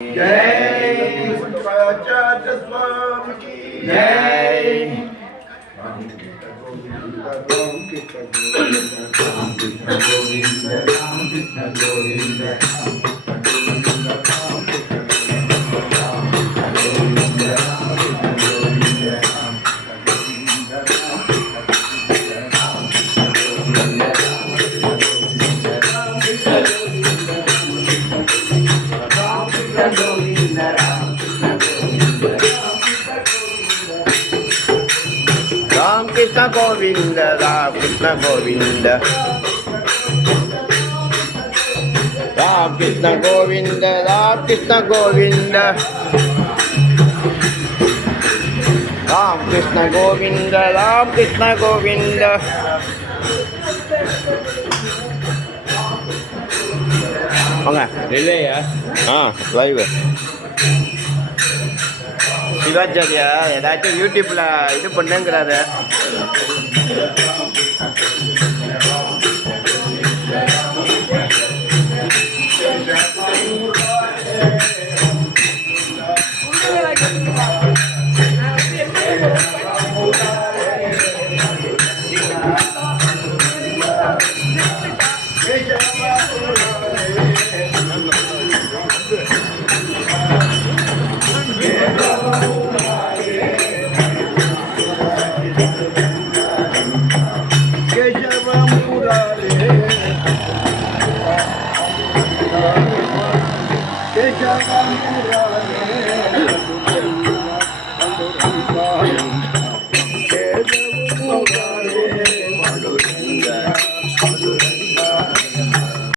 जय शुक्राचार्य स्वामी की जय। राम कृष्ण गोविंद राम कृष्ण गोविंद राम कृष्ण गोविंद राम कृष्ण गोविंद राम कृष्ण गोविंद राम कृष्ण गोविंद राम कृष्ण गोविंद राम कृष्ण गोविंद राम कृष्ण गोविंद வாங்க இல்லையா லைவ் சிவாச்சாரியா ஏதாச்சும் யூடியூப்ல இது பண்ணுங்கிறாரு. Jai Ram Murare